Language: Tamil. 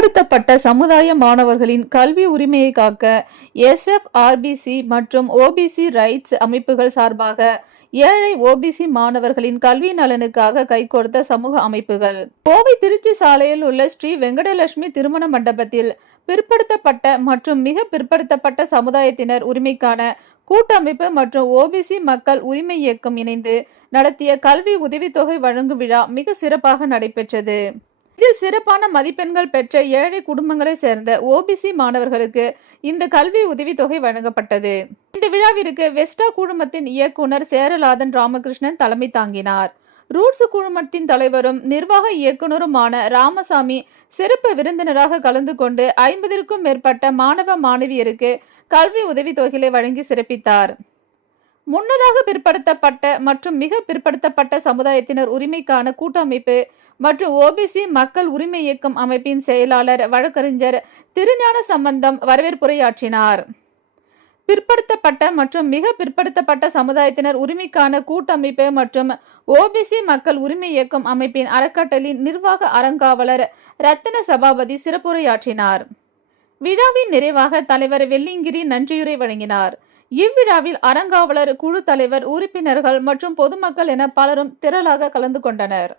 பிற்படுத்தப்பட்ட சமுதாய மாணவர்களின் கல்வி உரிமையை காக்க எஸ்எஃப்ஆர்பிசி மற்றும் ஓபிசி ரைட்ஸ் அமைப்புகள் சார்பாக ஏழை ஓபிசி மாணவர்களின் கல்வி நலனுக்காக கைகோர்த்த சமூக அமைப்புகள். கோவை திருச்சி சாலையில் உள்ள ஸ்ரீ வெங்கடலட்சுமி திருமண மண்டபத்தில் பிற்படுத்தப்பட்ட மற்றும் மிக பிற்படுத்தப்பட்ட சமுதாயத்தினர் உரிமைக்கான கூட்டமைப்பு மற்றும் ஓபிசி மக்கள் உரிமை இயக்கம் இணைந்து நடத்திய கல்வி உதவித்தொகை வழங்கும் விழா மிக சிறப்பாக நடைபெற்றது. இதில் சிறப்பான மதிப்பெண்கள் பெற்ற ஏழை குடும்பங்களை சேர்ந்த ஓபிசி மாணவர்களுக்கு இந்த கல்வி உதவித்தொகை வழங்கப்பட்டது. இந்த விழாவிற்கு வெஸ்டா குழுமத்தின் இயக்குனர் சேரலாதன் ராமகிருஷ்ணன் தலைமை தாங்கினார். ரூட்ஸ் குழுமத்தின் தலைவரும் நிர்வாக இயக்குனருமான ராமசாமி சிறப்பு விருந்தினராக கலந்து கொண்டு 50க்கும் மேற்பட்ட மாணவ மாணவியருக்கு கல்வி உதவித்தொகைகளை வழங்கி சிறப்பித்தார். முன்னதாக பிற்படுத்தப்பட்ட மற்றும் மிக பிற்படுத்தப்பட்ட சமுதாயத்தினர் உரிமைக்கான கூட்டமைப்பு மற்றும் ஓபிசி மக்கள் உரிமை இயக்கம் அமைப்பின் செயலாளர் வழக்கறிஞர் திருஞான சம்பந்தம் வரவேற்புரையாற்றினார். பிற்படுத்தப்பட்ட மற்றும் மிக பிற்படுத்தப்பட்ட சமுதாயத்தினர் உரிமைக்கான கூட்டமைப்பு மற்றும் ஓபிசி மக்கள் உரிமை இயக்கம் அமைப்பின் அறக்கட்டளையின் நிர்வாக அறங்காவலர் ரத்தின சபாபதி சிறப்புரையாற்றினார். விழாவின் நிறைவாக தலைவர் வெள்ளிங்கிரி நன்றியுரை வழங்கினார். இவ்விழாவில் அறங்காவலர் குழு தலைவர், உறுப்பினர்கள் மற்றும் பொதுமக்கள் என பலரும் திரளாக கலந்து கொண்டனர்.